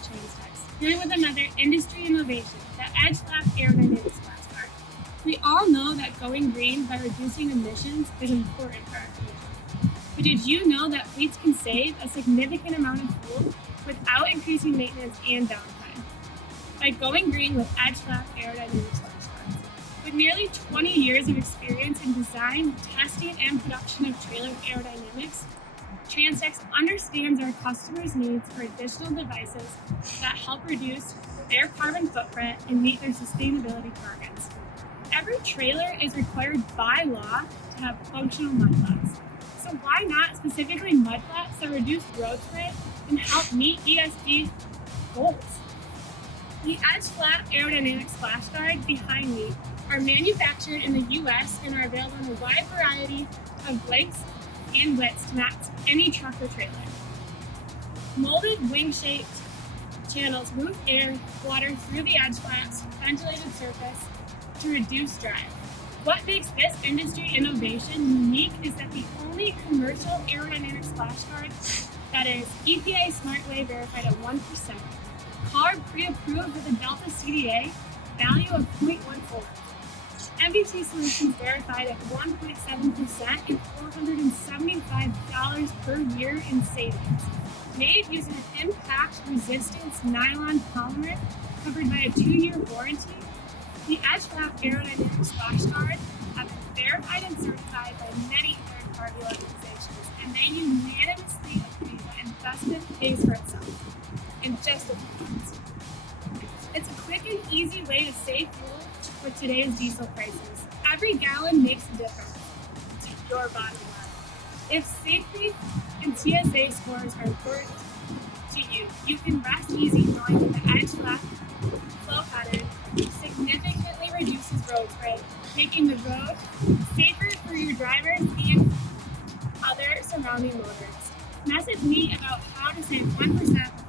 at TRANSTEX, here with another industry innovation, the Edge Flap Aerodynamic Splash Guard. We all know that going green by reducing emissions is important for our future. But did you know that fleets can save a significant amount of fuel without increasing maintenance and downtime? By going green with Edge Flap Aerodynamic Splash Guards. With nearly 20 years of experience in design, testing, and production of trailer aerodynamics, TRANSTEX understands our customers' needs for additional devices that help reduce their carbon footprint and meet their sustainability targets. Every trailer is required by law to have functional mud flaps. So why not specifically mud flaps that reduce road spray and help meet ESG goals? The Edge Flap Aerodynamic Splash Guard behind me are manufactured in the US and are available in a wide variety of lengths and widths to match any truck or trailer. Molded wing-shaped channels move air, water through the edge flaps, ventilated surface to reduce drag. What makes this industry innovation unique is that the only commercial aerodynamic splash guard that is EPA SmartWay verified at 1%, CARB pre-approved with a Delta CDA value of 0.14, MBT Solutions verified at 1.7% and $475 per year in savings. Made using an impact resistance nylon polymer covered by a 2-year warranty, the Edge Flap Aerodynamic Splash Guard have been verified and certified by many third-party organizations, and they unanimously agree that investment pays for itself in just a few months. It's a quick and easy way to save fuel with today's diesel prices. Every gallon makes a difference to your bottom line. If safety and TSA scores are important to you, you can rest easy knowing that the Edge Flap flow pattern significantly reduces road spray, making the road safer for your drivers and other surrounding motorists. Message me about how to save 1%